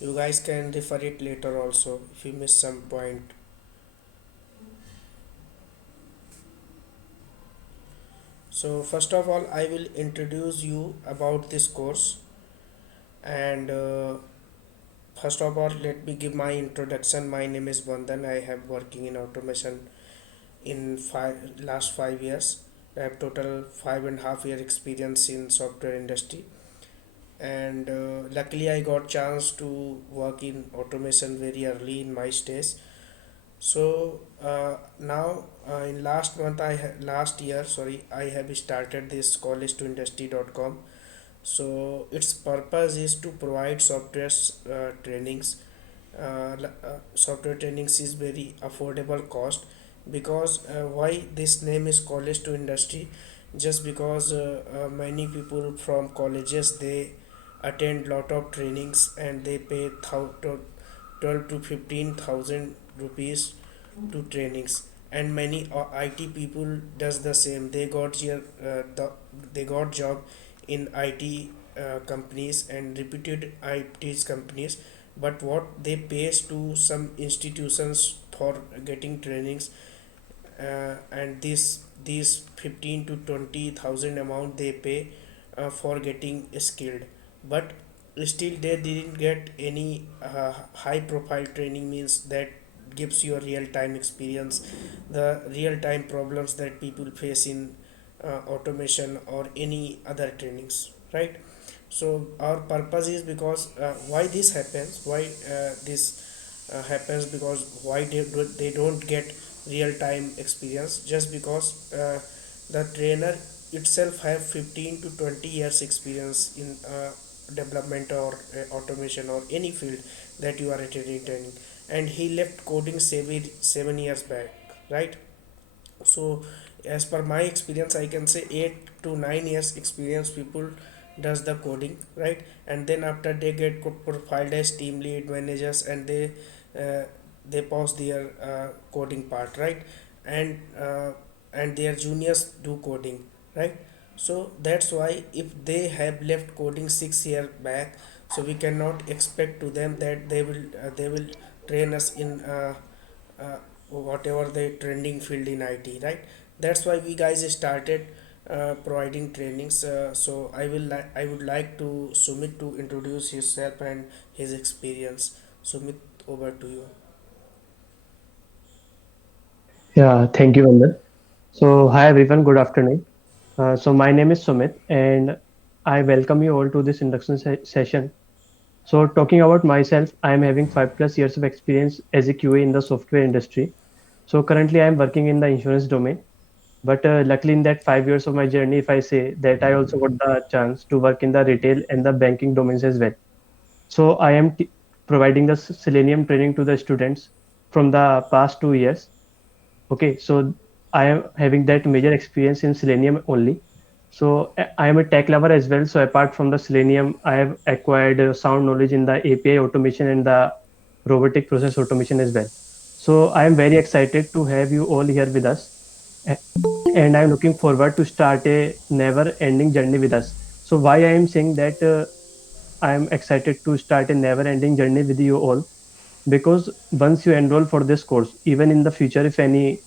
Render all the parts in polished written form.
You guys can refer it later also if you miss some point. So first of all, I will introduce you about this course. And first of all, let me give my introduction. My name is Vandan. I have working in automation in last 5 years. I have total 5.5 year experience in software industry, and luckily I got chance to work in automation very early in my stage. So now in last year, sorry, I have started this college to industry.com. So its purpose is to provide trainings. Software trainings is very affordable cost, because why this name is college to industry, just because many people from colleges, they attend lot of trainings and they pay 12 to 15,000 rupees to trainings. And many IT people does the same. They got job in IT companies and reputed IT companies, but what they pays to some institutions for getting trainings, and these 15 to 20,000 amount they pay for getting skilled, but still they didn't get any high profile training, means that gives you a real time experience, the real time problems that people face in automation or any other trainings, right? So our purpose is, because why this happens, why this happens, because why they don't get real time experience, just because the trainer itself have 15 to 20 years experience in development or automation or any field that you are attending training, and he left coding 7 years back, right? So as per my experience, I can say 8 to 9 years experience people does the coding, right? And then after they get profiled as team lead managers, and uh, they pause their coding part, right? And their juniors do coding, right? So that's why if they have left coding 6 year back, so we cannot expect to them that they will train us in uh, whatever the trending field in IT, right? That's why we guys started providing trainings. So I would like to Sumit to introduce himself and his experience. Sumit, over to you. Yeah, thank you, Vandan. So, hi everyone, good afternoon. So, my name is Sumit, and I welcome you all to this induction session. So, talking about myself, I am having 5+ years of experience as a QA in the software industry. So, currently, I am working in the insurance domain. But luckily, in that 5 years of my journey, if I say that I also got the chance to work in the retail and the banking domains as well. So, I am providing the Selenium training to the students from the past 2 years. Okay, so I am having that major experience in Selenium only. So I am a tech lover as well. So apart from the Selenium, I have acquired sound knowledge in the API automation and the robotic process automation as well. So I am very excited to have you all here with us, A- and I'm looking forward to start a never-ending journey with us. So why I am saying that I am excited to start a never-ending journey with you all, because once you enroll for this course, even in the future, if any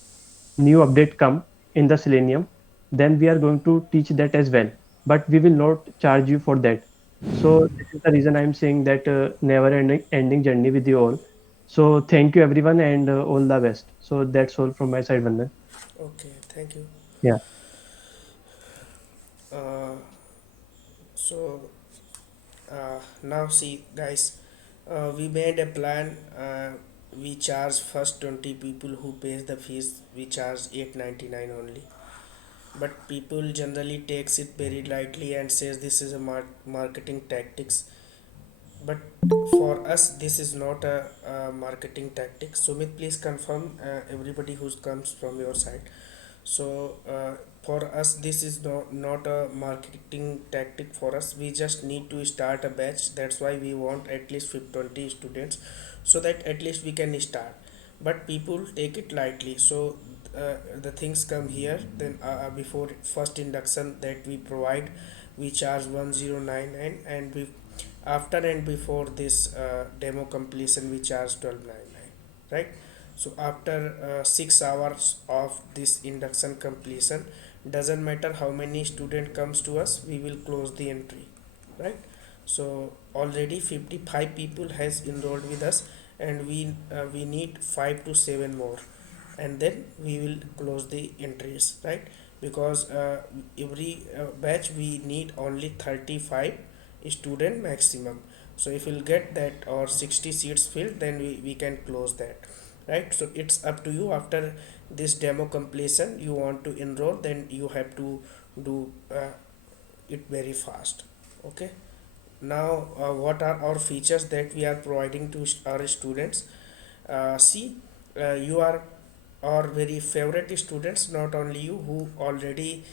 new update come in the Selenium, then we are going to teach that as well, but we will not charge you for that. So this is the reason I'm saying that never ending journey with you all. So thank you everyone, and all the best. So that's all from my side, Vandan. Okay, thank you. Yeah. uh, so now see guys, we made a plan. We charge first 20 people who pays the fees, we charge 899 only, but people generally takes it very lightly and says this is a marketing tactics. But for us this is not a marketing tactic. Sumit, please confirm everybody who comes from your side. So for us this is not a marketing tactic. For us, we just need to start a batch. That's why we want at least 20 students, so that at least we can start. But people take it lightly. So the things come here, then before first induction that we provide, we charge 1099, and we After and before this demo completion we charge 12.99, right? So after 6 hours of this induction completion, doesn't matter how many student comes to us, we will close the entry, right? So already 55 people has enrolled with us, and we need 5 to 7 more, and then we will close the entries, right? Because every batch we need only 35 student maximum. So if we'll get that or 60 seats filled, then we can close that, right? So it's up to you. After this demo completion you want to enroll, then you have to do it very fast. Okay. Now what are our features that we are providing to our students? See, you are our very favorite students, not only you who already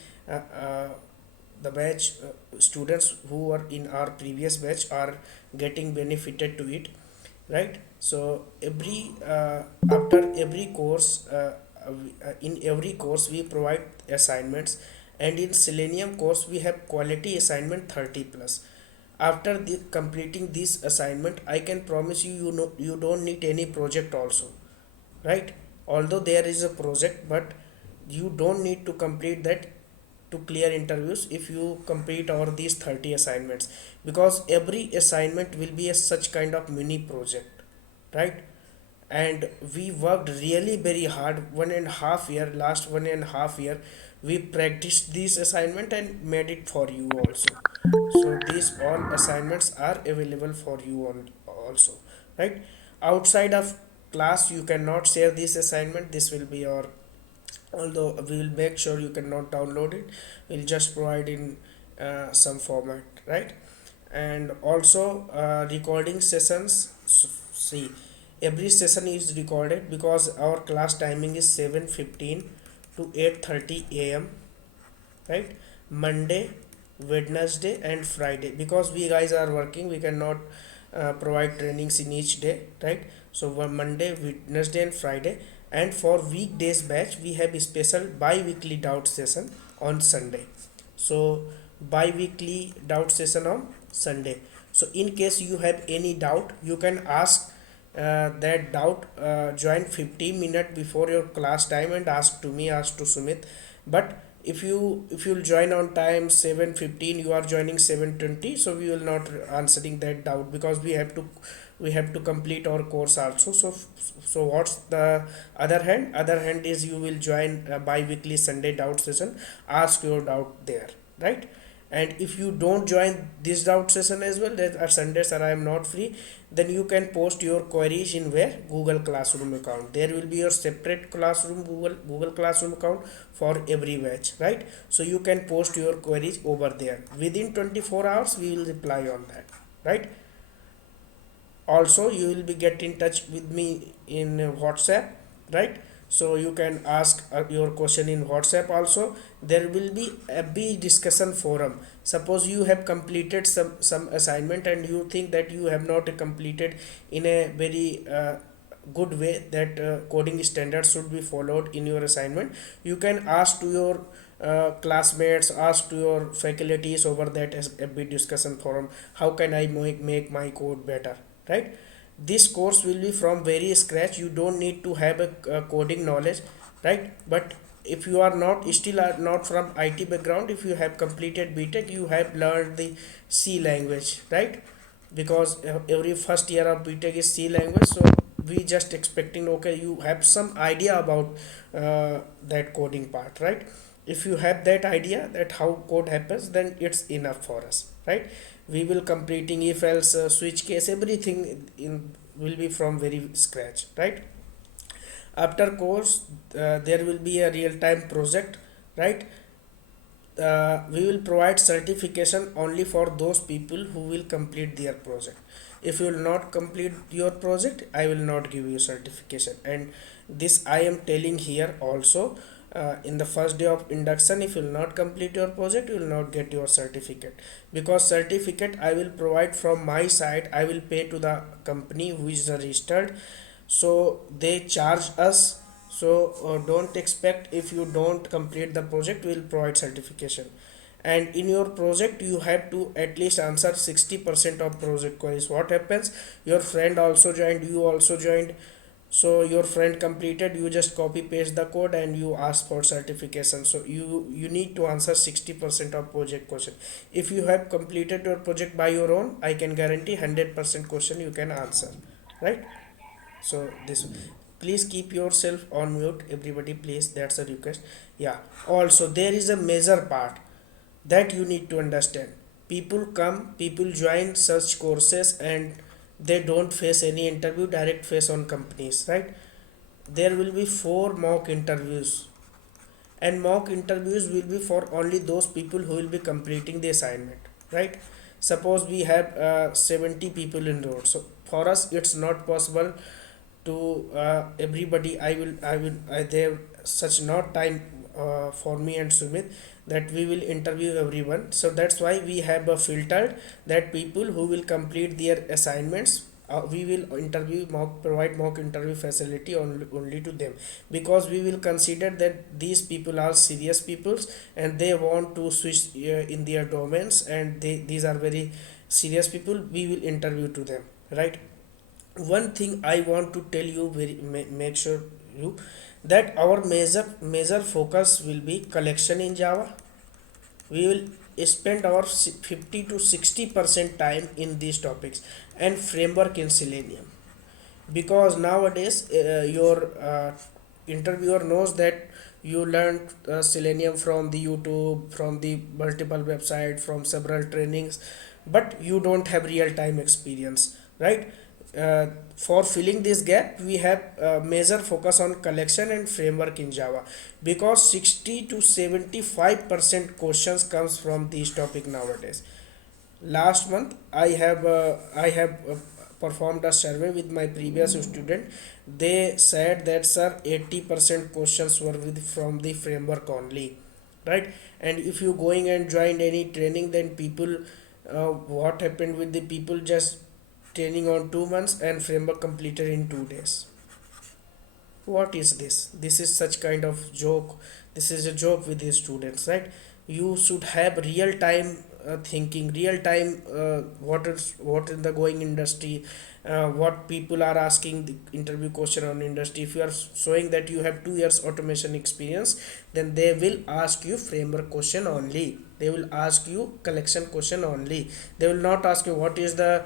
the batch students who are in our previous batch are getting benefited to it, right? So every after every course in every course we provide assignments, and in Selenium course we have quality assignment 30 plus. After completing this assignment, I can promise you, you know, you don't need any project also, right? Although there is a project, but you don't need to complete that to clear interviews if you complete all these 30 assignments, because every assignment will be a such kind of mini project, right? And we worked really very hard 1.5 year, last 1.5 year we practiced this assignment and made it for you also. So these all assignments are available for you on also, right? Outside of class you cannot share this assignment, this will be your, although we will make sure you cannot download it, we'll just provide in some format, right? And also recording sessions. See, every session is recorded because our class timing is 7:15 to 8:30 a.m., right? Monday, Wednesday and Friday, because we guys are working, we cannot provide trainings in each day, right? So Monday, Wednesday and Friday. And for weekdays batch we have a special bi-weekly doubt session on Sunday. So bi-weekly doubt session on Sunday. So in case you have any doubt, you can ask that doubt, join 15 minutes before your class time and ask to me, ask to Sumit. But if you'll join on time 7:15, you are joining 7:20, so we will not answering that doubt, because we have to complete our course also. So what's the other hand is you will join a bi-weekly Sunday doubt session, ask your doubt there, right? And if you don't join this doubt session as well, that are Sundays or I am not free, then you can post your queries in where Google Classroom account. There will be your separate classroom, Google Classroom account for every batch, right? So you can post your queries over there. Within 24 hours we will reply on that, right? Also you will be get in touch with me in WhatsApp, right? So you can ask your question in WhatsApp also. There will be a big discussion forum. Suppose you have completed some assignment and you think that you have not completed in a very good way, that coding standards should be followed in your assignment, you can ask to your classmates, ask to your faculties over that as a big discussion forum, how can I make my code better, right? This course will be from very scratch, you don't need to have a coding knowledge, right? But if you are not still are not from IT background, if you have completed BTech, you have learned the C language, right? Because every first year of BTech is C language, so we just expecting, okay, you have some idea about that coding part, right? If you have that idea that how code happens, then it's enough for us, right? We will completing if else switch case, everything in will be from very scratch, right? After course there will be a real time project, right? We will provide certification only for those people who will complete their project. If you will not complete your project, I will not give you certification. And this I am telling here also, in the first day of induction, if you will not complete your project, you will not get your certificate, because certificate I will provide from my side. I will pay to the company who is registered, so they charge us. So don't expect if you don't complete the project we will provide certification. and in your project you have to at least answer 60% of project queries. What happens, your friend also joined, you also joined, so your friend completed, you just copy paste the code and you ask for certification. So you need to answer 60% of project question. If you have completed your project by your own, I can guarantee 100% question you can answer, right? So this, please keep yourself on mute, everybody, please, that's a request. Yeah, also there is a major part that you need to understand. People come, people join such courses and they don't face any interview, direct face on companies, right? There will be 4 mock interviews, and mock interviews will be for only those people who will be completing the assignment, right? Suppose we have 70 people enrolled, so for us it's not possible to everybody. I there such not time for me and Sumit that we will interview everyone. So that's why we have a filtered that people who will complete their assignments, we will interview, mock provide mock interview facility only to them, because we will consider that these people are serious peoples and they want to switch in their domains, and these are very serious people, we will interview to them, right? One thing I want to tell you, very make sure you, that our major focus will be collection in Java. We will spend our 50 to 60% time in these topics, and framework in Selenium, because nowadays your interviewer knows that you learned Selenium from the YouTube, from the multiple website, from several trainings, but you don't have real time experience, right? For filling this gap, we have major focus on collection and framework in Java, because 60 to 75% questions comes from this topic nowadays. Last month I have performed a survey with my previous student. They said that, sir, 80% questions were from the framework only, right? And if you going and joined any training, then people, what happened with the people, just training on 2 months and framework completed in 2 days. What is this? This is such kind of joke. This is a joke with the students, right? You should have real time thinking, real time, what in the going industry, what people are asking the interview question on industry. If you are showing that you have 2 years automation experience, then they will ask you framework question only, they will ask you collection question only. They will not ask you what is the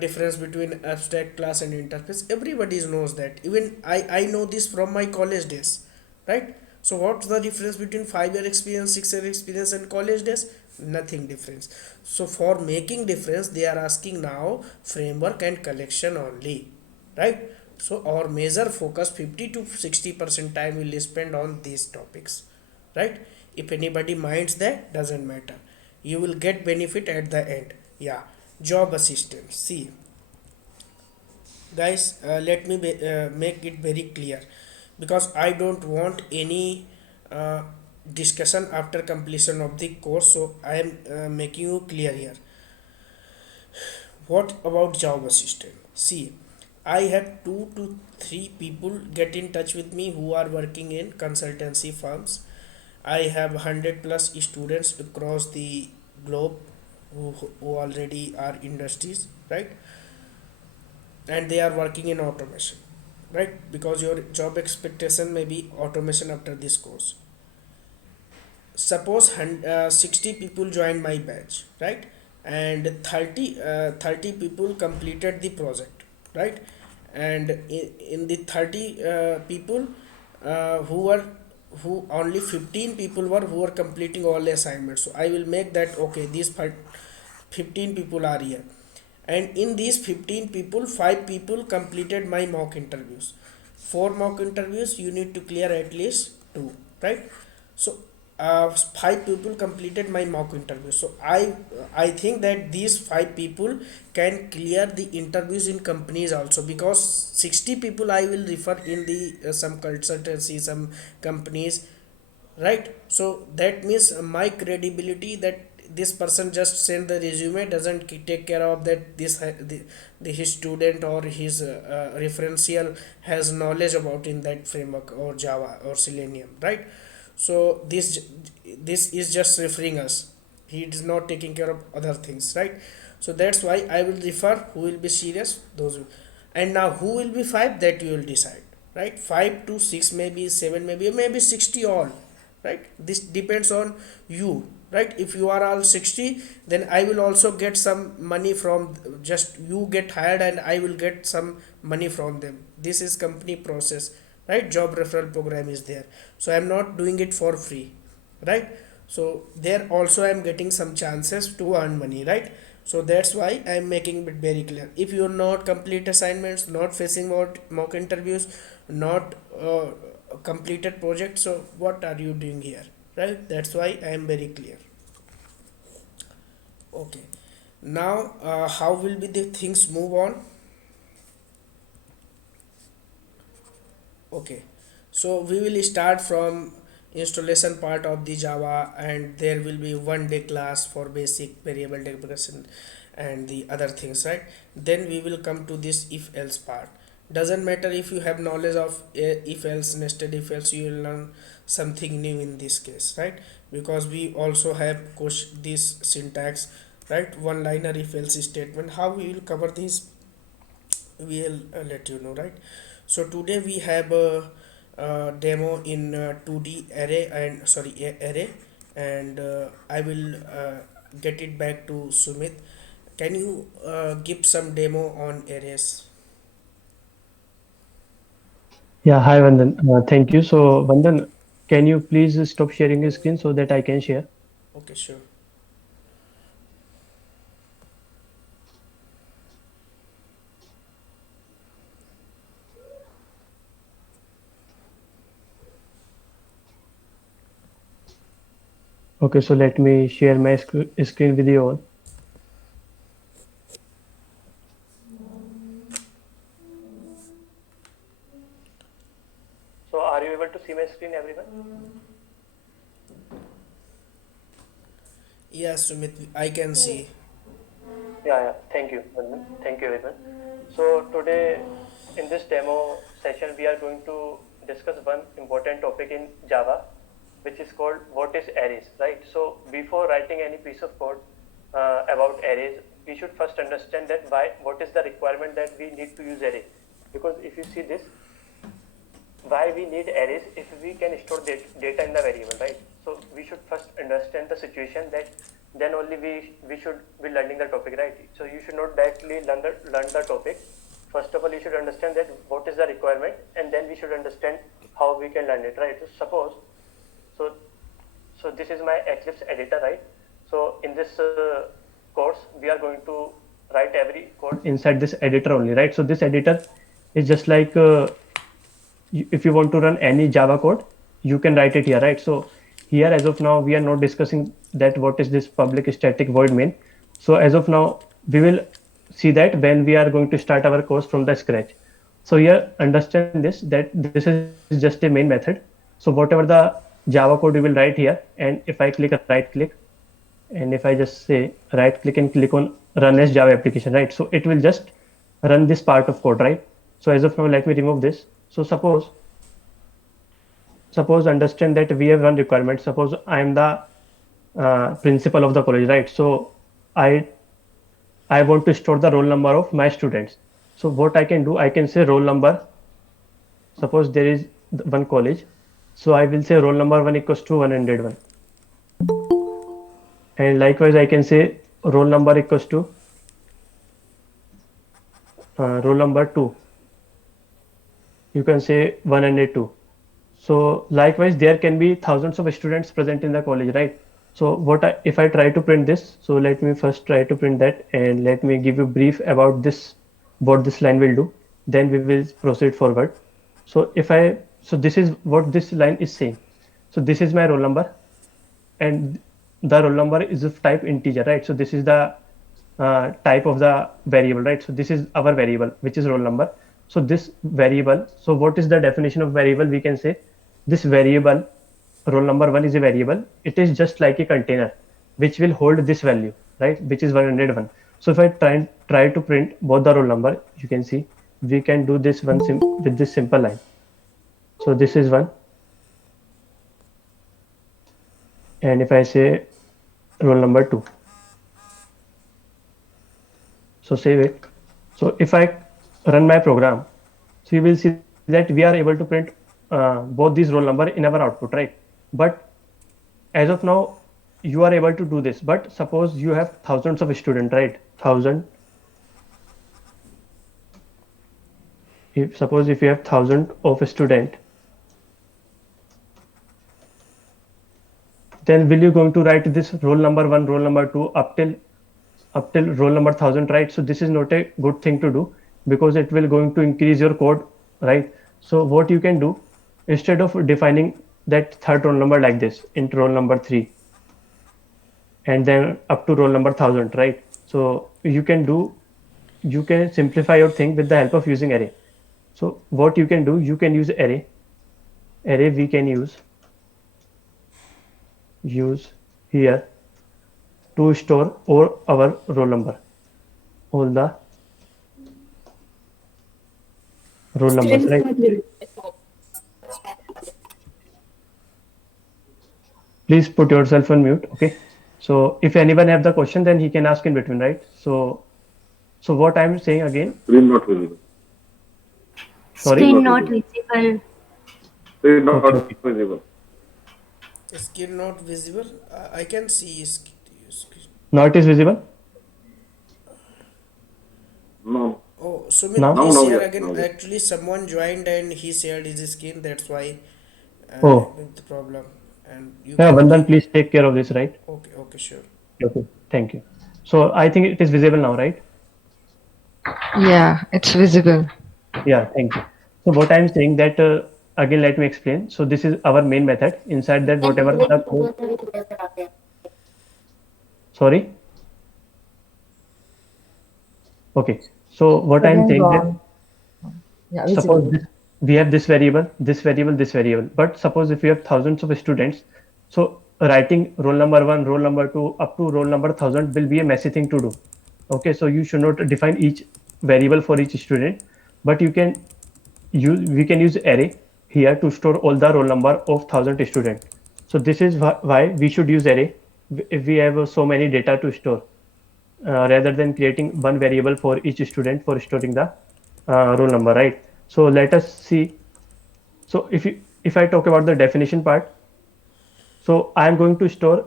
difference between abstract class and interface. Everybody knows that, even I know this from my college days, right? So what's the difference between 5 year experience, 6 year experience and college days? Nothing difference. So for making difference, they are asking now framework and collection only, right? So our major focus, 50 to 60% time will spend on these topics, right? If anybody minds, that doesn't matter, you will get benefit at the end. Yeah, job assistant. See, guys, let me make it very clear, because I don't want any uh, discussion after completion of the course, so I am making you clear here. What about job assistant? See, I have 2 to 3 people get in touch with me who are working in consultancy firms. I have 100 plus students across the globe who already are industries, right? And they are working in automation, right? Because your job expectation may be automation after this course. Suppose 60 people joined my batch, right? And 30 people completed the project, right? And in the 30 people who were, who only 15 people were who were completing all the assignments. So I will make that, okay, these 15 people are here, and in these 15 people, 5 people completed my mock interviews. 4 mock interviews you need to clear at least 2, right? So 5 people completed my mock interview, so I think that these 5 people can clear the interviews in companies also, because 60 people I will refer in the some consultancy, some companies, right? So that means my credibility, that this person just send the resume, doesn't take care of that this his student or his referential has knowledge about in that framework or Java or Selenium, right? So this is just referring us, he is not taking care of other things, right? So that's why I will refer who will be serious, those and now who will be 5, that you will decide, right? 5 to 6, maybe 7, maybe 60 all, right? This depends on you, right? If you are all 60, then I will also get some money from, just you get hired and I will get some money from them. This is company process, right? Job referral program is there, so I am not doing it for free, right? So there also I am getting some chances to earn money, right? So that's why I am making it very clear. If you are not complete assignments, not facing mock interviews, not completed projects, so what are you doing here, right? That's why I am very clear. Okay, now how will be the things move on? Okay, so we will start from installation part of the Java, and there will be 1 day class for basic variable declaration and the other things, right? Then we will come to this if else part. Doesn't matter if you have knowledge of if else, nested if else, you will learn something new in this case, right? Because we also have this syntax, right? One liner if else statement. How we will cover this, we will let you know, right? So today we have a demo in 2D array and sorry array, and I will get it back to Sumit. Can you give some demo on arrays? Yeah, hi Vandan. Thank you. So Vandan, can you please stop sharing your screen so that I can share? Okay, sure. Okay, so let me share my screen with you all. So are you able to see my screen, everyone? Yes, Sumit, I can see. Yeah, yeah. Thank you, Vandan. Thank you, everyone. So today in this demo session, we are going to discuss one important topic in Java, which is called what is arrays, right? So before writing any piece of code about arrays, we should first understand that what is the requirement that we need to use array. Because if you see this, why we need arrays if we can store data in the variable, right? So we should first understand the situation, that then only we should be learning the topic, right? So you should not directly learn the topic. First of all, you should understand that what is the requirement, and then we should understand how we can learn it, right? So suppose, so so this is my Eclipse editor, right? So in this course, we are going to write every code inside this editor only, right? So this editor is just like if you want to run any Java code, you can write it here, right? So here, as of now, we are not discussing that what is this public static void main. So as of now, we will see that when we are going to start our course from the scratch. So here, understand this, that this is just a main method. So whatever the Java code you will write here, and if I click a right click, and if I just say right click and click on run as Java application, right? So it will just run this part of code, right? So as of now, let me remove this. So suppose understand that we have one requirement. Suppose I am the principal of the college, right? So I I want to store the roll number of my students. So what I can do, I can say roll number. Suppose there is one college, so I will say roll number one equals to 101, and likewise I can say roll number equals to roll number two. You can say 102. So likewise, there can be thousands of students present in the college, right? So if I try to print this, so let me first try to print that, and let me give you brief about this, what this line will do. Then we will proceed forward. So this is what this line is saying. So this is my roll number, and the roll number is of type integer, right? So this is the type of the variable, right? So this is our variable, which is roll number. So this variable, so what is the definition of variable? We can say this variable roll number one is a variable. It is just like a container which will hold this value, right? Which is 101. So if I try to print both the roll number, you can see we can do this with this simple line. So this is one, and if I say roll number 2. So save it. So if I run my program, so you will see that we are able to print both these roll number in our output, right? But as of now, you are able to do this. But suppose you have thousands of students, right? Thousand. If suppose if you have thousand of student, then will you going to write this roll number one, roll number two up till roll number 1000, right? So this is not a good thing to do because it will going to increase your code, right? So what you can do, instead of defining that third roll number like this into roll number 3 and then up to roll number 1000, right? So you can simplify your thing with the help of using array. So what you can do, you can use array we can use here to store all our roll number, all the roll numbers, right? Please put yourself on mute. Okay. So if anyone have the question, then he can ask in between, right? So what I'm saying again, Screen not visible. sorry. Screen Screen not not visible. visible. Screen not Okay, okay. visible. Screen not visible. I can see screen. Now it is visible. No. Oh, Sumit, Now. please Now, share yes. again. Now, yes. Actually, someone joined and he shared his screen. That's why Oh, the problem. And you yeah. can Vandan, give. please take care of this, right? Okay, okay, sure. Okay. Thank you. So I think it is visible now, right? Yeah, it's visible. Yeah. Thank you. So what I'm saying that again, let me explain. So this is our main method. Inside that, whatever the code. Sorry. Okay. So what I'm Again saying that wrong. Yeah, suppose visible. this, we have this variable, this variable, this variable. But suppose if you have thousands of students, so writing roll number one, roll number two, up to roll number 1000 will be a messy thing to do. Okay, so you should not define each variable for each student, but you can use we can use array here to store all the roll number of 1000 students. So this is why we should use array if we have so many data to store, rather than creating one variable for each student for storing the roll number, right? So let us see. So if I talk about the definition part, so I am going to store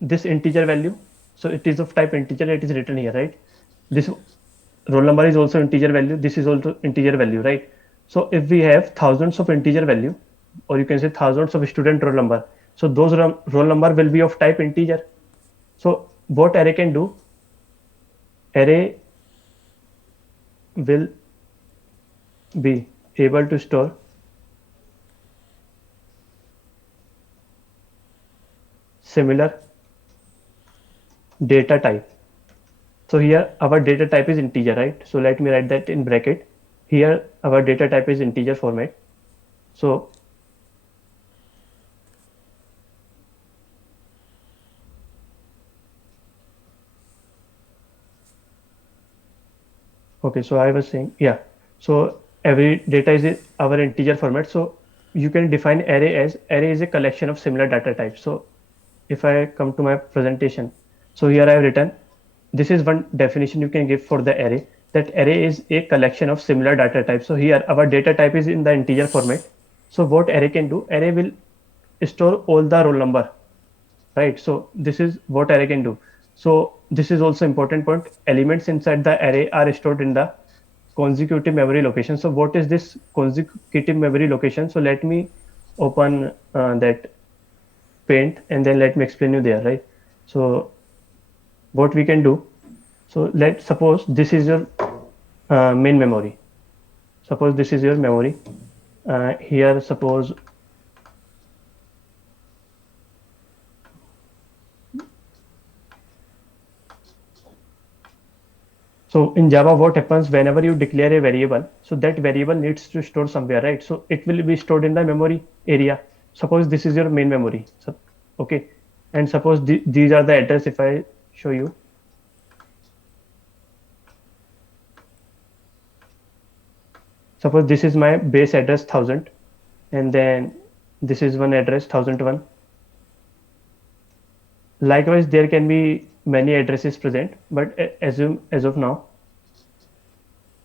this integer value. So it is of type integer. It is written here, right? This roll number is also integer value. This is also integer value, right? So if we have thousands of integer value, or you can say thousands of student roll number, so those roll number will be of type integer. So what array can do? Array will be able to store similar data type. So here our data type is integer, right? So let me write that in bracket. Here our data type is integer format. So okay, so I was saying, yeah. So every data is our integer format. So you can define array is a collection of similar data types. So if I come to my presentation, so here I have written, this is one definition you can give for the array, that array is a collection of similar data types. So here our data type is in the integer format. So what array can do? Array will store all the roll number, right? So this is what array can do. So this is also important point. Elements inside the array are stored in the consecutive memory location. So what is this consecutive memory location? So let me open that paint and then let me explain you there, right? So what we can do, so let's suppose this is your main memory. Suppose this is your memory. Here suppose, so in Java, what happens whenever you declare a variable, so that variable needs to store somewhere, right? So it will be stored in the memory area. Suppose this is your main memory. So, okay. And suppose these are the address. If I show you, suppose this is my base address 1000, and then this is one address 1001. Likewise, there can be many addresses present, but as of now,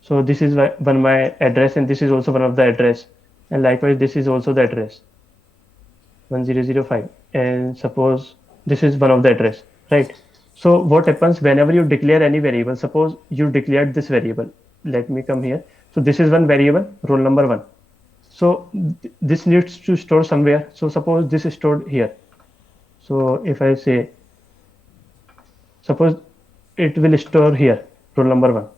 so this is one my address, and this is also one of the address, and likewise this is also the address 1005, and suppose this is one of the address, right? So what happens whenever you declare any variable? Suppose you declared this variable. Let me come here. So this is one variable, roll number 1. So this needs to store somewhere. So suppose this is stored here. So if I say, suppose it will store here, roll number 1.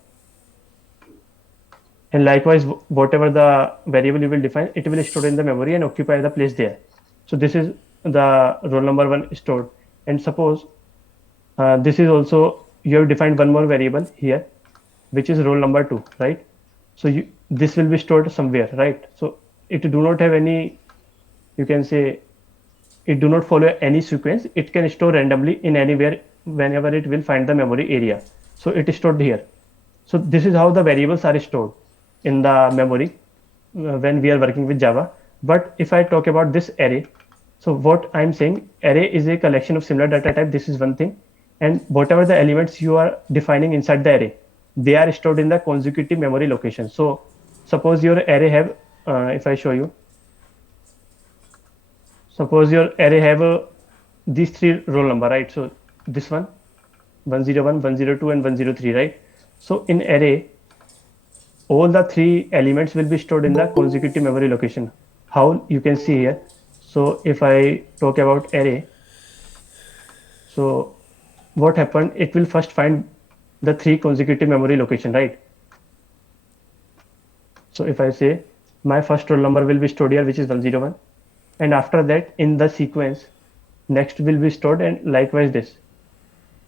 And likewise, whatever the variable you will define, it will store in the memory and occupy the place there. So this is the roll number 1 stored. And suppose this is also, you have defined one more variable here, which is roll number 2, right? So this will be stored somewhere, right? So it do not have any, you can say, it do not follow any sequence. It can store randomly in anywhere whenever it will find the memory area. So it is stored here. So this is how the variables are stored in the memory when we are working with Java. But if I talk about this array, so what I'm saying, array is a collection of similar data type. This is one thing. And whatever the elements you are defining inside the array, they are stored in the consecutive memory location. So suppose your array have, if I show you, suppose your array have these 3 roll number, right? So this one, 101, 102, and 103, right? So in array, all the 3 elements will be stored in the consecutive memory location. How you can see here. So if I talk about array, so what happened? It will first find the 3 consecutive memory location, right? So if I say my first roll number will be stored here, which is 101, and after that in the sequence, next will be stored, and likewise this,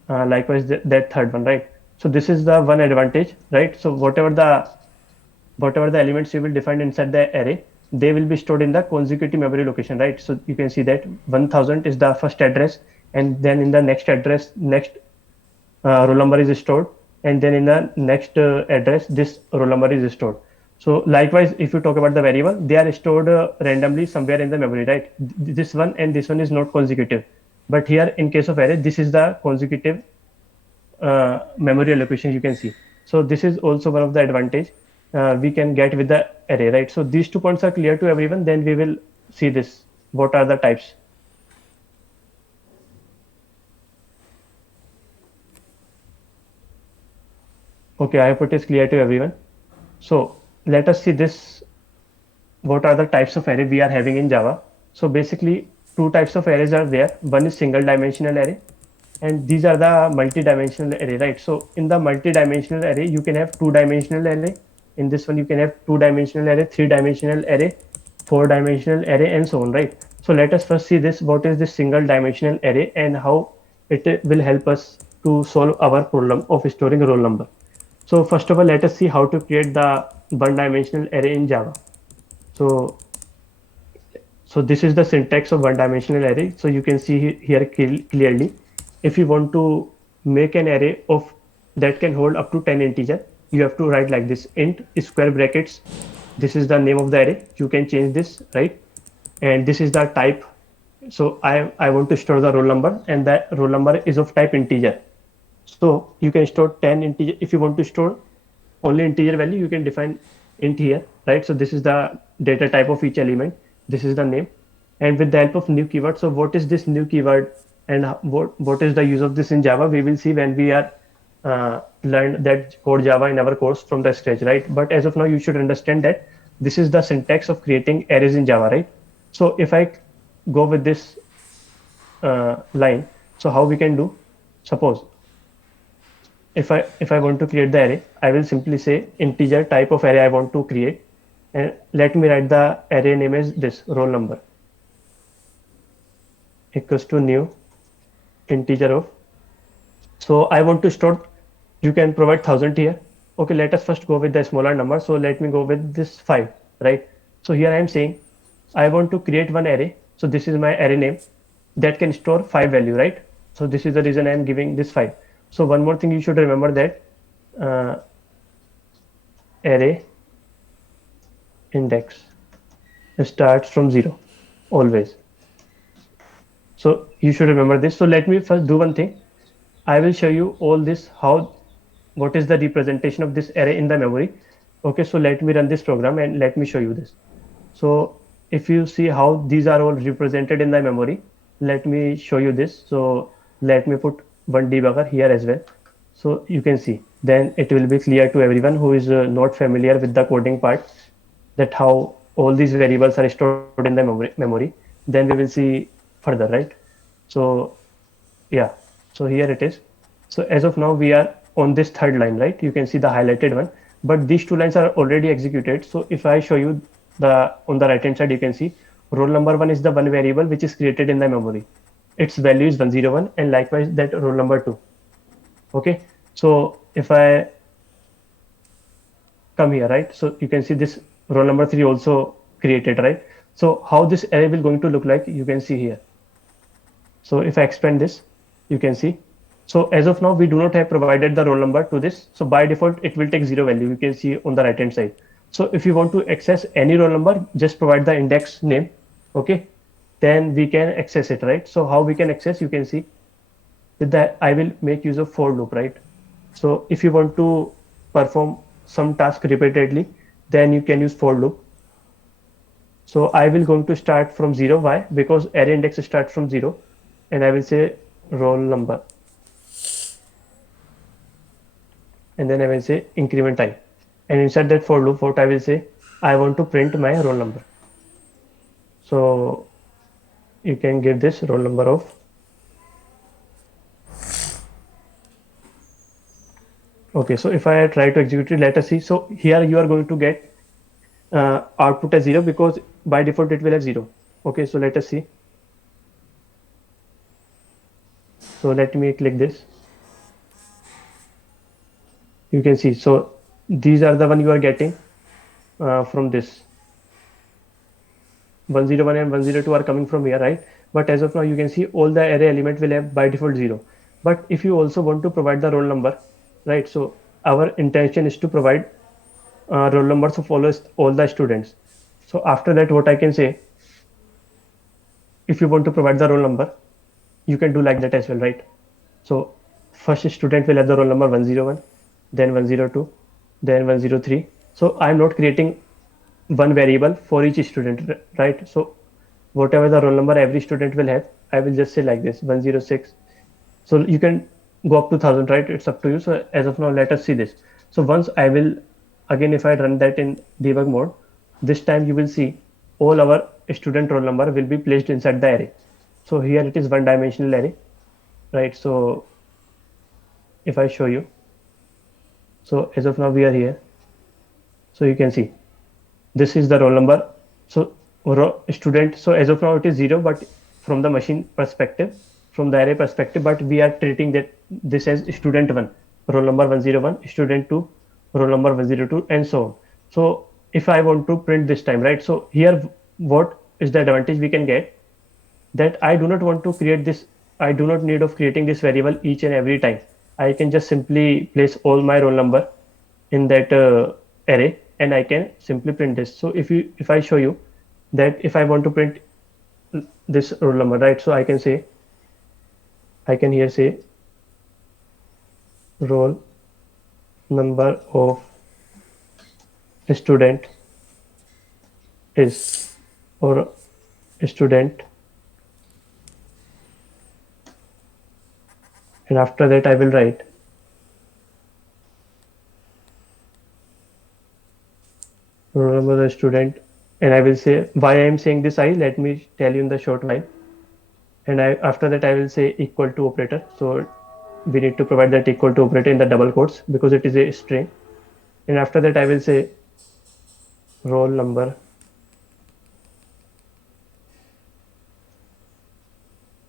likewise that third one, right? So this is the one advantage, right? So whatever the elements you will define inside the array, they will be stored in the consecutive memory location, right? So you can see that 1000 is the first address, and then in the next address, next roll number is stored, and then in the next address, this roll number is stored. So likewise, if you talk about the variable, they are stored randomly somewhere in the memory, right? This one and this one is not consecutive, but here in case of array, this is the consecutive memory allocation, you can see. So this is also one of the advantage we can get with the array, right? So these 2 points are clear to everyone. Then we will see this. What are the types? Okay, I hope it is clear to everyone. So let us see this. What are the types of array we are having in Java? So basically, 2 types of arrays are there. One is single dimensional array, and these are the multi-dimensional array, right? So in the multi-dimensional array, you can have 2-dimensional array. In this one, you can have 2-dimensional array, 3-dimensional array, 4-dimensional array, and so on, right? So let us first see this. What is this single dimensional array and how it will help us to solve our problem of storing roll number. So first of all, let us see how to create the one-dimensional array in Java. So this is the syntax of one-dimensional array. So you can see here clearly, if you want to make an array of that can hold up to 10 integer, you have to write like this: int square brackets. This is the name of the array. You can change this, right? And this is the type. So I want to store the roll number, and that roll number is of type integer. So you can store 10 integer. If you want to store only integer value, you can define int here, right? So this is the data type of each element. This is the name, and with the help of new keyword. So what is this new keyword, and what is the use of this in Java? We will see when we are learn that code Java in our course from the scratch, right? But as of now, you should understand that this is the syntax of creating arrays in Java, right? So if I go with this line, so how we can do? Suppose if I want to create the array, I will simply say integer type of array I want to create, and let me write the array name as this roll number equals to new integer of. So I want to store, you can provide 1000 here. Okay, let us first go with the smaller number. So let me go with this 5, right? So here I am saying I want to create one array. So this is my array name that can store 5 value, right? So this is the reason I am giving this 5. So one more thing you should remember, that array index starts from 0 always. So you should remember this. So let me first do one thing. I will show you all this, how, what is the representation of this array in the memory. Okay, so let me run this program and let me show you this. So if you see how these are all represented in the memory, let me show you this. So let me put one debugger here as well. So you can see, then it will be clear to everyone who is not familiar with the coding part, that how all these variables are stored in the memory. Then we will see further, right? So yeah, so here it is. So as of now, we are on this third line, right? You can see the highlighted one, but these two lines are already executed. So if I show you the on the right hand side, you can see roll number one is the one variable which is created in the memory. Its value is 101, and likewise that roll number two. Okay, so if I come here, right? So you can see this roll number three also created, right? So how this array will going to look like, you can see here. So if I expand this, you can see. So as of now, we do not have provided the roll number to this. So by default, it will take zero value. You can see on the right hand side. So if you want to access any roll number, just provide the index name. Okay, then we can access it, right? So how we can access, you can see with that, I will make use of for loop, right? So if you want to perform some task repeatedly, then you can use for loop. So I will going to start from zero. Why? Because array index starts from zero, and I will say roll number, and then I will say increment I. And inside that for loop, what I will say, I want to print my roll number. So you can give this roll number of. Okay, so if I try to execute it, let us see. So here you are going to get output as zero, because by default it will have zero. Okay, so let us see. So let me click this. You can see. So these are the one you are getting from this. 101 and 102 are coming from here, right? But as of now, you can see all the array element will have by default zero. But if you also want to provide the roll number, right? So our intention is to provide roll numbers of all the students. So after that, what I can say, if you want to provide the roll number, you can do like that as well, right? So first student will have the roll number 101, then 102, then 103. So I'm not creating one variable for each student, right? So whatever the roll number every student will have, I will just say like this 106. So you can go up to 1000, right? It's up to you. So as of now, let us see this. So once I will, again, if I run that in debug mode, this time you will see all our student roll number will be placed inside the array. So here it is one dimensional array, right? So if I show you, so as of now we are here. So you can see this is the roll number. So student, so as of now it is zero, but from the machine perspective, from the array perspective, but we are treating that this as student one, roll number 101, student two, roll number 102, and so on. So if I want to print this time, right? So here, what is the advantage we can get, that I do not want to create this, I do not need of creating this variable each and every time. I can just simply place all my roll number in that array, and I can simply print this. So if I show you that if I want to print this roll number, right? So I can say, I can here say roll number of student is, or student, and after that I will write roll number of the student, and I will say why I am saying this. Let me tell you in the short while. And after that I will say equal to operator. So we need to provide that equal to operator in the double quotes because it is a string. And after that I will say roll number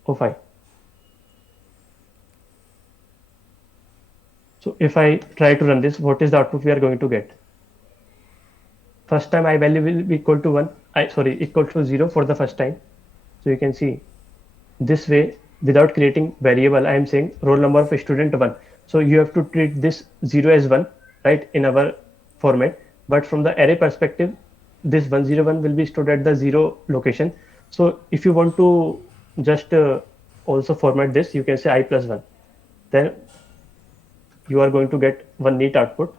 of I. So if I try to run this, what is the output we are going to get? First time I value will be equal to 1, equal to 0 for the first time. So you can see this way, without creating variable, I am saying roll number of student 1. So you have to treat this 0 as 1, right, in our format. But from the array perspective, this 101 will be stored at the 0 location. So if you want to just also format this, you can say I plus 1. Then you are going to get one neat output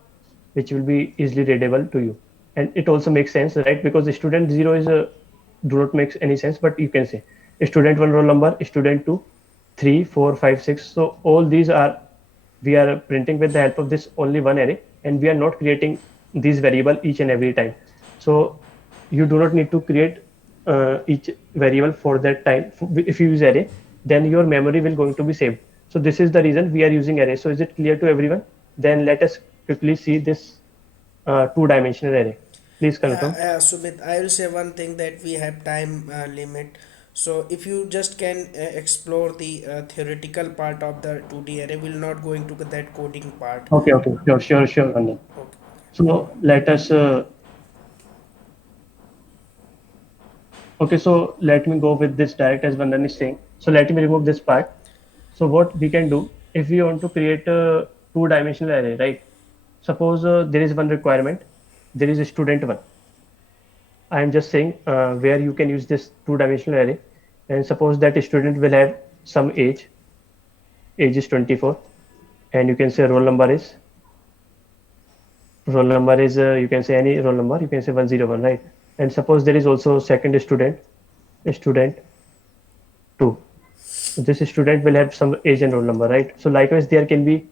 which will be easily readable to you. And it also makes sense, right? Because student 0 is a do not make any sense, but you can say student 1 roll number, student 2, 3, 4, 5, 6. So all these are we are printing with the help of this only one array, and we are not creating these variable each and every time. So you do not need to create each variable for that time. If you use array, then your memory will going to be saved. So this is the reason we are using array. So is it clear to everyone? Then let us quickly see this two-dimensional array. Please Yeah, confirm. Sumit, I will say one thing that we have time limit. So if you just can explore the theoretical part of the 2D array, we'll not going to that coding part. Okay, okay, sure, Anand. Okay. So let us. Okay, so let me go with this direct as Vandan is saying. So let me remove this part. So what we can do if we want to create a two-dimensional array, right? Suppose there is one requirement, there is a student one. I am just saying where you can use this two-dimensional array, and suppose that student will have some age is 24, and you can say roll number is you can say any roll number, you can say 101, right? And suppose there is also second student 2. So this student will have some age and roll number, right? So likewise, there can be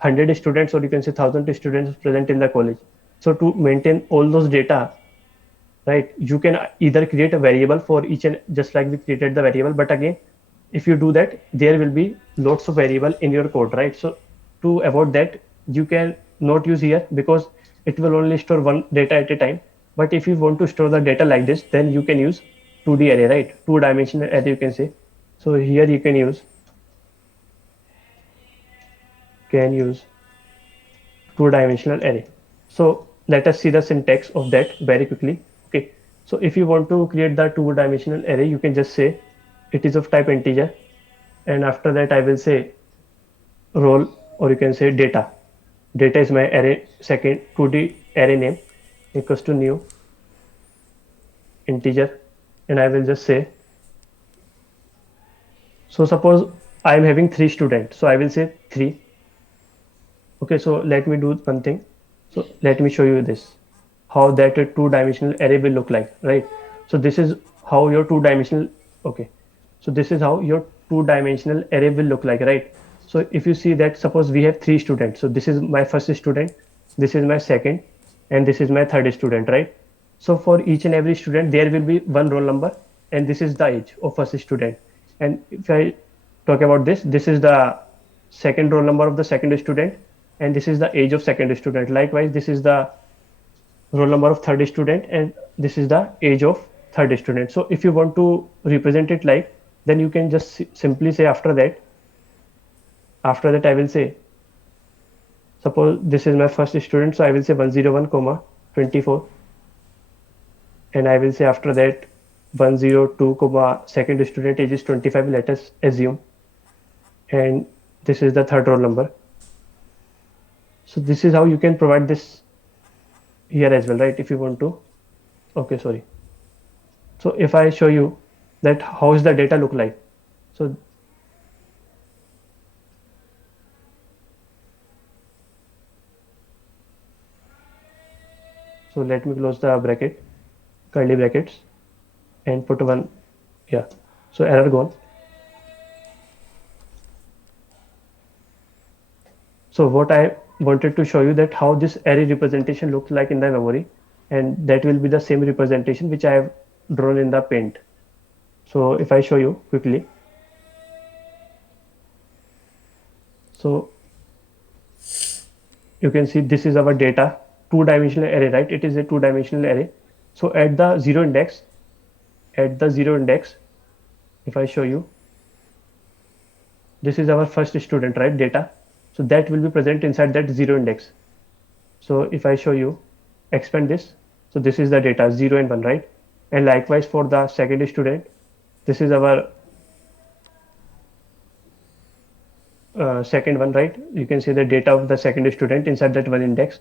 100 students or you can say 1,000 students present in the college. So to maintain all those data, right, you can either create a variable for each and just like we created the variable, but again, if you do that, there will be lots of variable in your code, right? So to avoid that, you can not use here because it will only store one data at a time. But if you want to store the data like this, then you can use 2D array, right? Two-dimensional array, you can say. So here you can use two-dimensional array. So let us see the syntax of that very quickly. Okay. So if you want to create the two-dimensional array, you can just say it is of type integer, and after that I will say roll or you can say data. Data is my array second 2D array name equals to new integer, and I will just say. So suppose I am having 3 students, so I will say 3. Okay, so let me do one thing. So let me show you this, how that a two-dimensional array will look like, right? So this is how your two-dimensional, okay. So this is how your two-dimensional array will look like, right? So if you see that, suppose we have 3 students. So this is my first student, this is my second, and this is my third student, right? So for each and every student, there will be one roll number, and this is the age of first student. And if I talk about this, this is the second roll number of the second student, and this is the age of second student. Likewise, this is the roll number of third student, and this is the age of third student. So if you want to represent it like, then you can just simply say after that I will say, suppose this is my first student, so I will say 101 comma 24, and I will say after that 102 comma second student age is 25, let us assume, and this is the third roll number. So this is how you can provide this here as well, right? If you want to. Okay, sorry. So if I show you that how is the data look like. So let me close the curly brackets, and put one. Yeah. So error gone. So what I wanted to show you that how this array representation looks like in the memory, and that will be the same representation which I have drawn in the paint. So if I show you quickly, so you can see this is our data, two-dimensional array, right? It is a two-dimensional array. So at the zero index, if I show you, this is our first student, right? Data. So that will be present inside that zero index. So if I show you, expand this, so this is the data 0 and 1, right? And likewise for the second student, this is our second one, right? You can see the data of the second student inside that one index,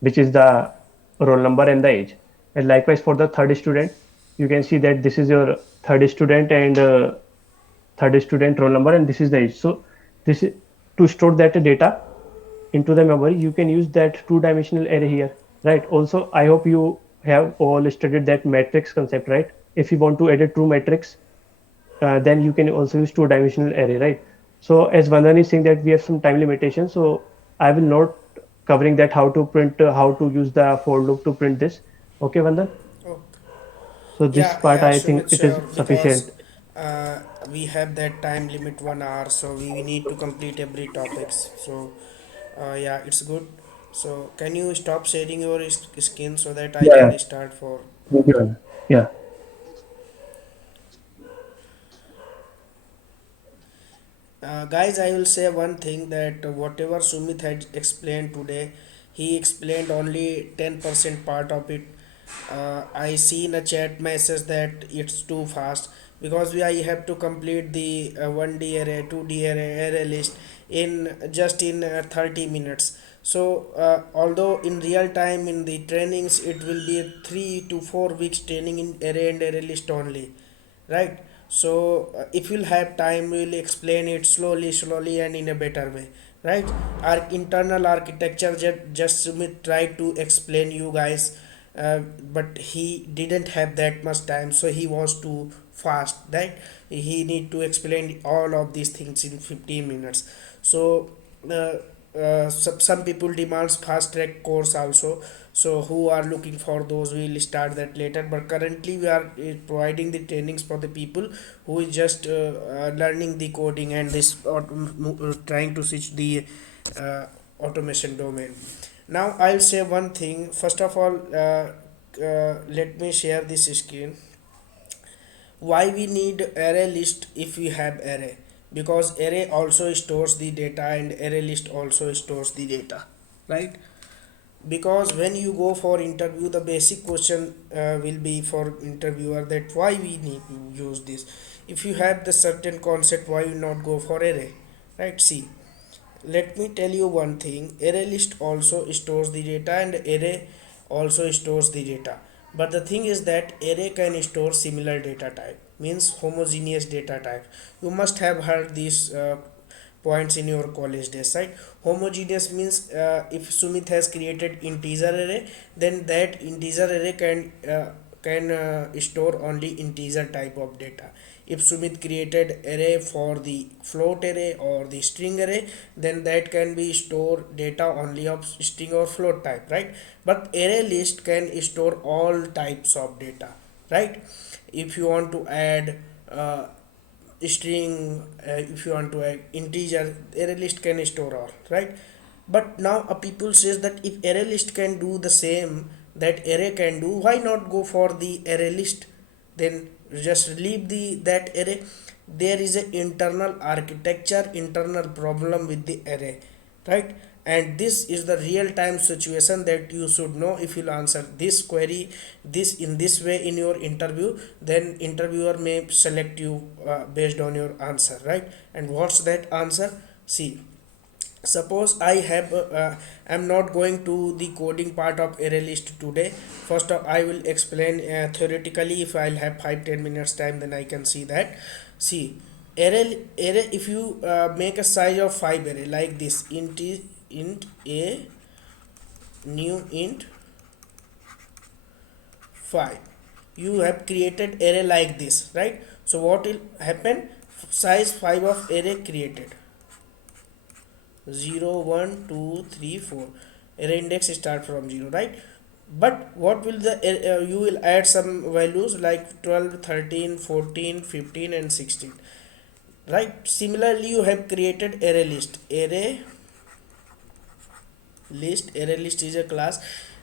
which is the roll number and the age. And likewise for the third student, you can see that this is your third student, and third student roll number, and this is the age. So this is to store that data into the memory. You can use that two-dimensional array here, right? Also, I hope you have all studied that matrix concept, right? If you want to add a true matrix, then you can also use two-dimensional array, right? So as Vandan is saying that we have some time limitation, so I will not covering that how to print, how to use the for loop to print this. Okay, Vandan. Oh, So this yeah, part yeah, I think Sumit, it is sure. Because sufficient. uh, we have that time limit 1 hour, so we need to complete every topics. So yeah, it's good. So can you stop sharing your screen so that I Yeah, yeah. can start for. Thank you, Vandan. Yeah. Guys, I will say one thing that whatever Sumit had explained today, he explained only 10% part of it. I see in a chat message that it's too fast because I have to complete the 1D array, 2D array list in just in 30 minutes. So, although in real time in the trainings it will be a 3 to 4 weeks training in array and array list only, right? So if you'll have time we'll explain it slowly and in a better way, right? Our internal architecture just Sumit tried to explain you guys, but he didn't have that much time, so he was too fast, right? He need to explain all of these things in 15 minutes. So uh, some people demands fast track course also, so who are looking for those, we will start that later, but currently we are providing the trainings for the people who is just learning the coding and this trying to switch the uh, automation domain. Now I'll say one thing. First of all, let me share this screen. Why we need array list if we have array? Because array also stores the data and array list also stores the data, right? Because when you go for interview, the basic question will be for interviewer that why we need to use this. If you have the certain concept, why you not go for array, right? See, let me tell you one thing. Array list also stores the data and array also stores the data, but the thing is that array can store similar data type, means homogeneous data type. You must have heard these points in your college days, right? Homogeneous means if Sumit has created integer array, then that integer array can store only integer type of data. If Sumit created array for the float array or the string array, then that can be store data only of string or float type, right? But array list can store all types of data, right? If you want to add string, if you want to add integer, array list can store all, right? But now a people says that if array list can do the same that array can do, why not go for the array list? Then just leave the that array. There is a internal architecture, internal problem with the array, right? And this is the real time situation that you should know. If you'll answer this query this in this way in your interview, then interviewer may select you based on your answer, right? And what's that answer? See, suppose I have I'm not going to the coding part of ArrayList today. First of I will explain theoretically. If I'll have 5-10 minutes time, then I can see that. See, array, if you make a size of 5 array like this, int a new int 5, you have created array like this, right? So what will happen? Size 5 of array created, 0 1 2 3 4, array index start from 0, right? But what will the you will add some values like 12 13 14 15 and 16, right? Similarly you have created array list is a class.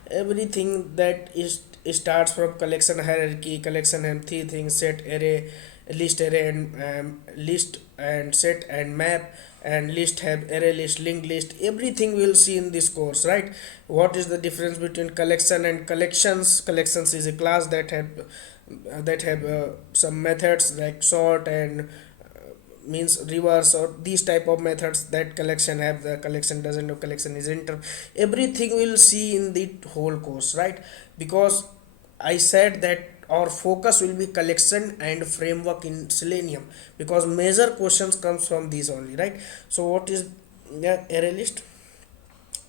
Everything that is starts from collection hierarchy, collection and three things: set array, list array, and list and set and map, and list have array list, linked list. Everything we'll see in this course, right? What is the difference between collection and collections? Collections is a class that have some methods like sort and means reverse or these type of methods that collection have. The collection doesn't know, collection is enter. Everything we'll see in the whole course, right? Because I said that our focus will be collection and framework in Selenium, because major questions comes from these only, right? So what is array list?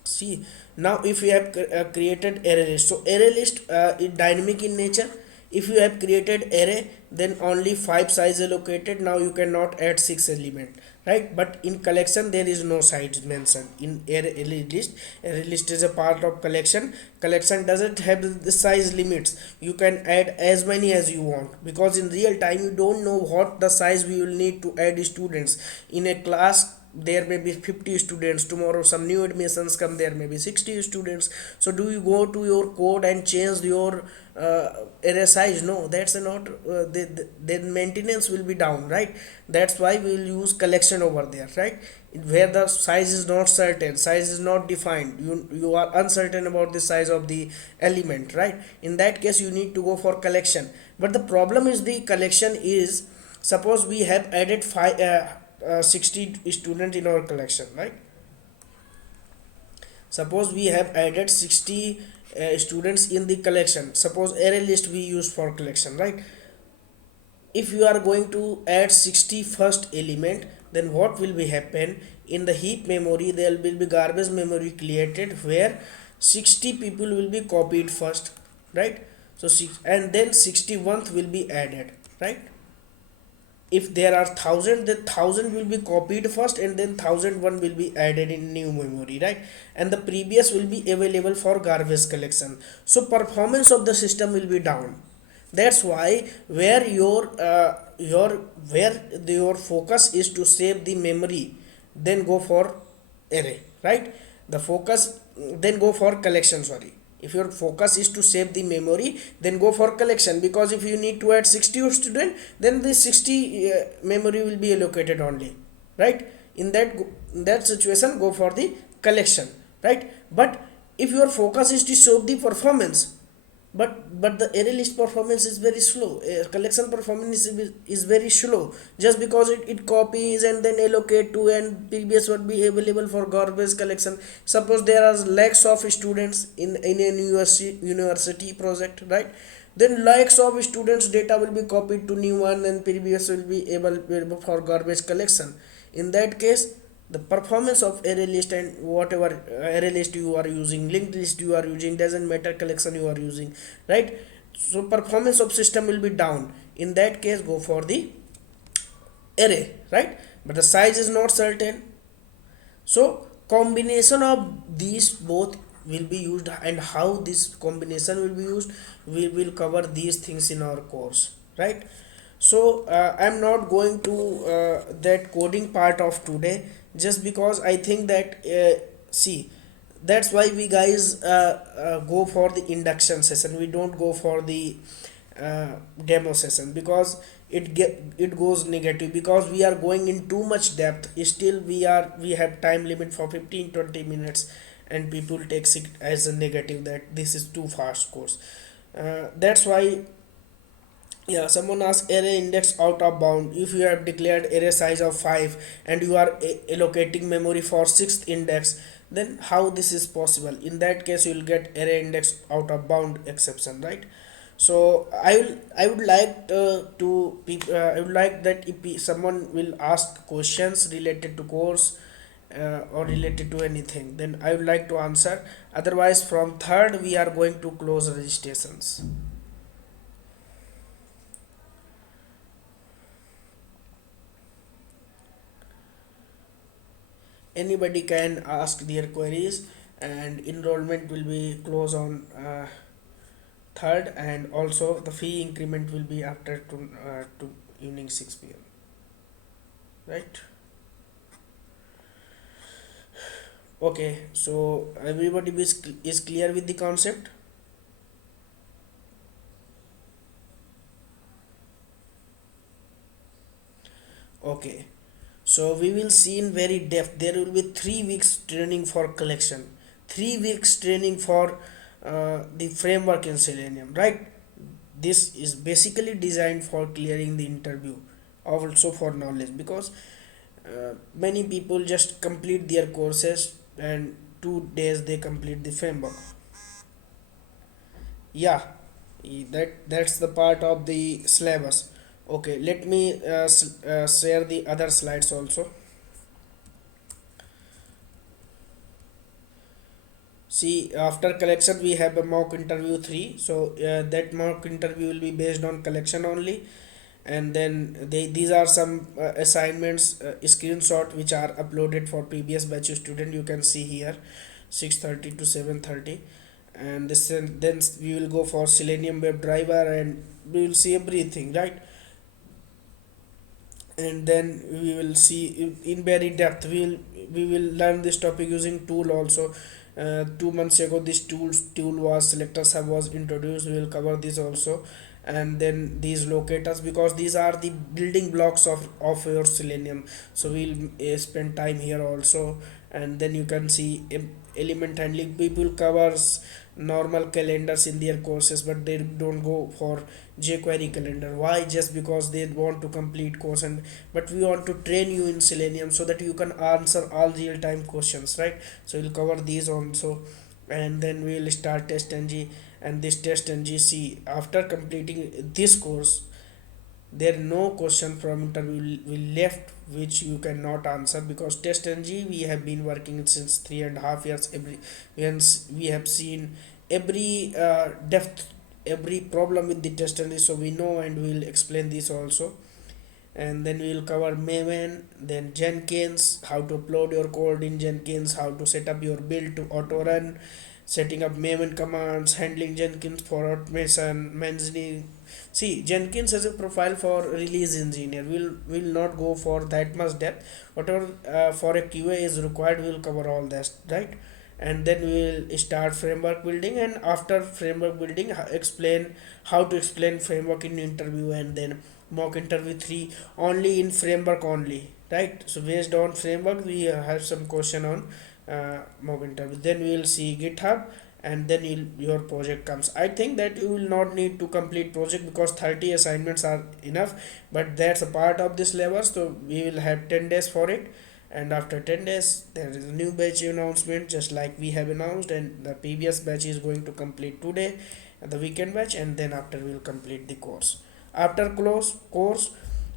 See, now if you have created array list, so array list is dynamic in nature. If you have created array, then only 5 size allocated. Now you cannot add 6 element, right? But in collection there is no size mentioned in array list. Array list is a part of collection. Collection doesn't have the size limits. You can add as many as you want, because in real time you don't know what the size we will need to add students in a class. There may be 50 students, tomorrow some new admissions come, there may be 60 students. So do you go to your code and change your array size? No, that's not the maintenance will be down, right? That's why we will use collection over there, right? Where the size is not certain, size is not defined, you are uncertain about the size of the element, right? In that case you need to go for collection. But the problem is the collection is, suppose we have added 60 students in our collection, right? Suppose we have added 60 students in the collection. Suppose array list we used for collection, right? If you are going to add 60 first element, then what will be happen? In the heap memory there will be garbage memory created, where 60 people will be copied first, right? So and then 61st will be added, right? If there are 1000, the 1000 will be copied first, and then 1001 will be added in new memory, right? And the previous will be available for garbage collection. So performance of the system will be down. That's why where your focus is to save the memory, then go for array, right? The focus, then go for collection, sorry. If your focus is to save the memory, then go for collection, because if you need to add 60 student, then the 60 memory will be allocated only, right? In that situation, go for the collection, right? But if your focus is to show the performance, but the array list performance is very slow, collection performance is very slow, just because it copies and then allocate to, and previous would be available for garbage collection. Suppose there are lakhs of students in a university project, right? Then lakhs of students data will be copied to new one, and previous will be available for garbage collection. In that case, the performance of array list, and whatever array list you are using, linked list you are using, doesn't matter, collection you are using, right? So performance of system will be down. In that case, go for the array, right? But the size is not certain. So combination of these both will be used, and how this combination will be used, we will cover these things in our course, right? So I'm not going to that coding part of today, just because I think that see, that's why we guys go for the induction session, we don't go for the demo session, because it goes negative, because we are going in too much depth. Still we have time limit for 15-20 minutes, and people takes it as a negative that this is too fast course. That's why, yeah, someone asked array index out of bound. If you have declared array size of 5 and you are allocating memory for sixth index, then how this is possible? In that case you will get array index out of bound exception, right? So I would like I would like that if someone will ask questions related to course or related to anything, then I would like to answer. Otherwise, from third we are going to close registrations. Anybody can ask their queries, and enrollment will be closed on third, and also the fee increment will be after to evening 6 p.m., right? Okay, so everybody is clear with the concept. Okay, so we will see in very depth. There will be 3 weeks training for collection, 3 weeks training for the framework in Selenium, right? This is basically designed for clearing the interview, also for knowledge, because many people just complete their courses and 2 days they complete the framework. Yeah, That's the part of the syllabus. Okay, let me share the other slides also. See, after collection we have a mock interview 3. So that mock interview will be based on collection only. And then these are some assignments screenshot which are uploaded for previous batch student. You can see here 6:30 to 7:30. And this, then we will go for Selenium WebDriver, and we will see everything, right? And then we will see in very depth. We will learn this topic using tool also. 2 months ago this tool was selector sub was introduced. We will cover this also. And then these locators, because these are the building blocks of your Selenium, so we'll spend time here also. And then you can see element handling. People covers normal calendars in their courses, but they don't go for jQuery calendar. Why? Just because they want to complete course. And but we want to train you in Selenium so that you can answer all real-time questions, right? So we'll cover these also. And then we'll start test ng. And this test ng, see, after completing this course, there no question from interview will left which you cannot answer, because test ng we have been working since 3.5 years. We have seen every depth, every problem with the test ng, so we know, and we will explain this also. And then we will cover Maven, then Jenkins, how to upload your code in Jenkins, how to set up your build to auto run, setting up Maven commands, handling Jenkins for automation, mentioning. See, Jenkins has a profile for release engineer. We'll not go for that much depth. Whatever for a QA is required, we'll cover all that, right? And then we'll start framework building, and after framework building, explain how to explain framework in interview. And then mock interview 3 only in framework only, right? So based on framework we have some question on mock interview. Then we will see GitHub. And then your project comes. I think that you will not need to complete project, because 30 assignments are enough. But that's a part of this level, so we will have 10 days for it. And after 10 days there is a new batch announcement, just like we have announced. And the previous batch is going to complete today, the weekend batch. And then after we will complete the course. After close course,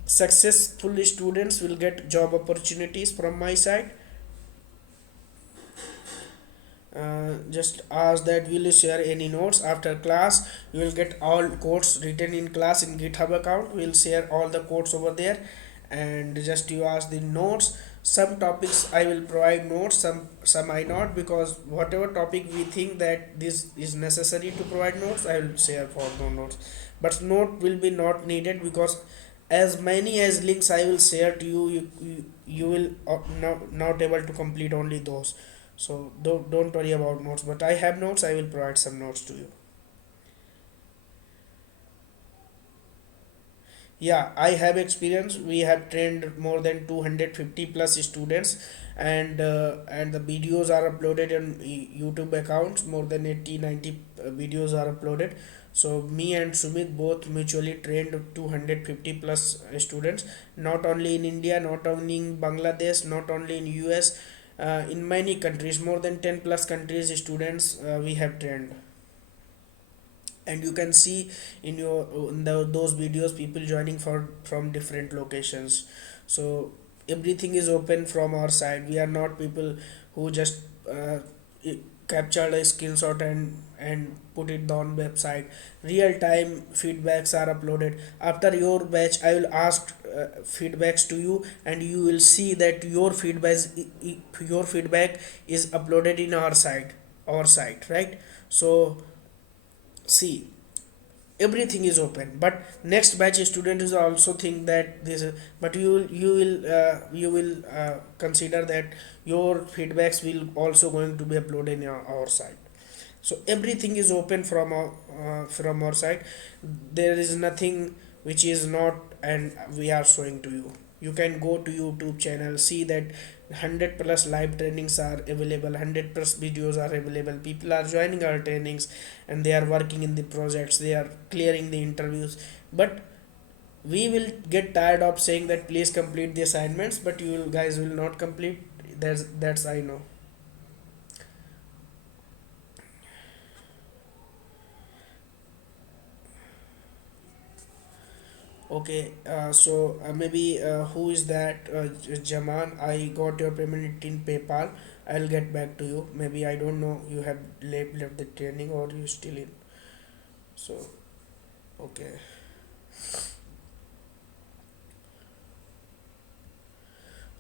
successful students will get job opportunities from my side. Just ask that will you share any notes after class. You will get all codes written in class in GitHub account. We'll share all the codes over there. And just you ask the notes. Some topics I will provide notes, some I not, because whatever topic we think that this is necessary to provide notes, I will share for no notes. But note will be not needed, because as many as links I will share to you, you will not able to complete only those. So don't worry about notes, but I have notes. I will provide some notes to you. Yeah, I have experience. We have trained more than 250 plus students. And the videos are uploaded on YouTube accounts. More than 80-90 videos are uploaded. So me and Sumit both mutually trained 250 plus students, not only in India, not only in Bangladesh, not only in US, in many countries, more than 10 plus countries students we have trained. And you can see in those videos people joining from different locations. So everything is open from our side. We are not people who just uh, captured a screenshot and put it on website. Real time feedbacks are uploaded. After your batch I will ask feedbacks to you, and you will see that your feedback is uploaded in our site, right? So see, everything is open. But next batch student is also think that this but you will consider that your feedbacks will also going to be uploaded in our site. So everything is open from our side. There is nothing which is not, and we are showing to you. You can go to YouTube channel, see that 100 plus live trainings are available, 100 plus videos are available. People are joining our trainings, and they are working in the projects, they are clearing the interviews. But we will get tired of saying that please complete the assignments, but guys will not complete. That's I know. Okay, so maybe who is that? Jaman, I got your payment in PayPal. I'll get back to you. Maybe I don't know. You have left the training or you still in. So okay,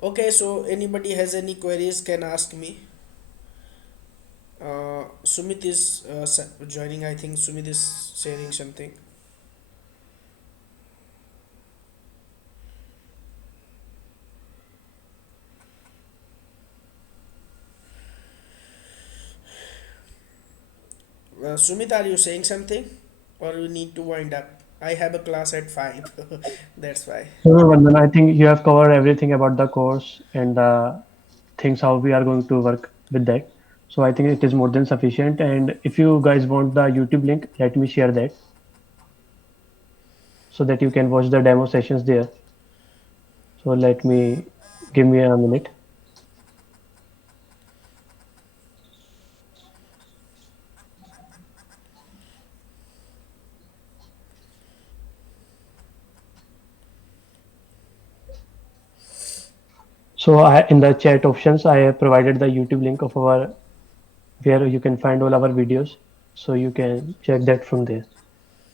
okay. So anybody has any queries can ask me. Sumit is joining. I think Sumit is sharing something. Sumit, are you saying something, or you need to wind up? I have a class at 5. That's why. No, no, Vandan, I think you have covered everything about the course and the things how we are going to work with that. So I think it is more than sufficient. And if you guys want the YouTube link, let me share that so that you can watch the demo sessions there. So let me give me a minute. So in the chat options, I have provided the YouTube link of our where you can find all our videos. So you can check that from there.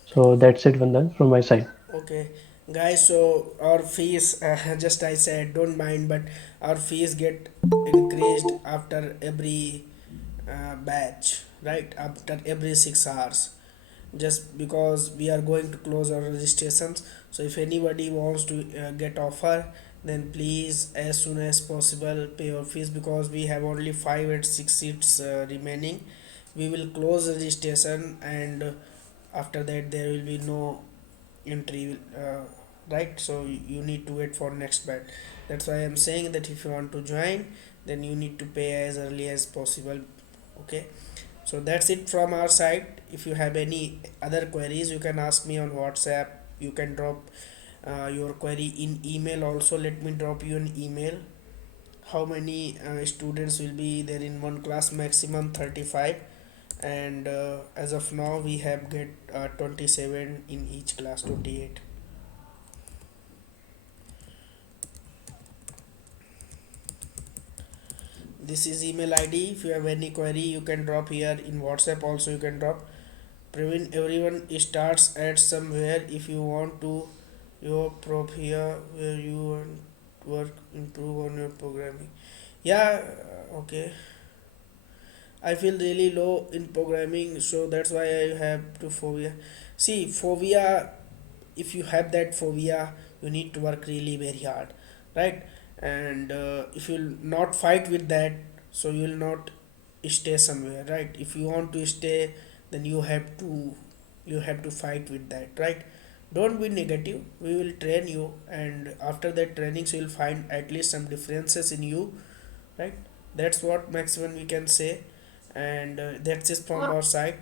So that's it, Vandan, from my side. Okay, guys. So our fees, just I said, don't mind, but our fees get increased after every batch, right? After every 6 hours, just because we are going to close our registrations. So if anybody wants to get offer, then please as soon as possible pay your fees, because we have only 5 and 6 seats remaining. We will close registration, and after that there will be no entry, right? So you need to wait for next batch. That's why I'm saying that if you want to join, then you need to pay as early as possible. Okay, so that's it from our side. If you have any other queries, you can ask me on WhatsApp. You can drop your query in email also. Let me drop you an email. How many students will be there in one class? Maximum 35, and as of now we have get 27 in each class, 28. This is email ID. If you have any query, you can drop here. In WhatsApp also you can drop. Praveen, everyone starts at somewhere. If you want to your prop here where you want work improve on your programming. Yeah, okay. I feel really low in programming, so that's why I have to phobia. See, phobia, if you have that phobia, you need to work really very hard, right? And if you'll not fight with that, so you will not stay somewhere, right? If you want to stay, then you have to fight with that, right? Don't be negative. We will train you, and after that training, so you'll find at least some differences in you, right? That's what maximum we can say, and that's it from our side,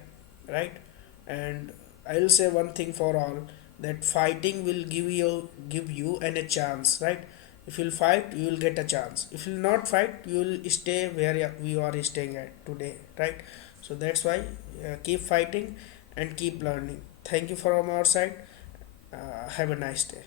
right? And I will say one thing for all, that fighting will give you and a chance, right? If you'll fight, you will get a chance. If you'll not fight, you will stay where you are staying at today, right? So that's why keep fighting and keep learning. Thank you from our side. Have a nice day.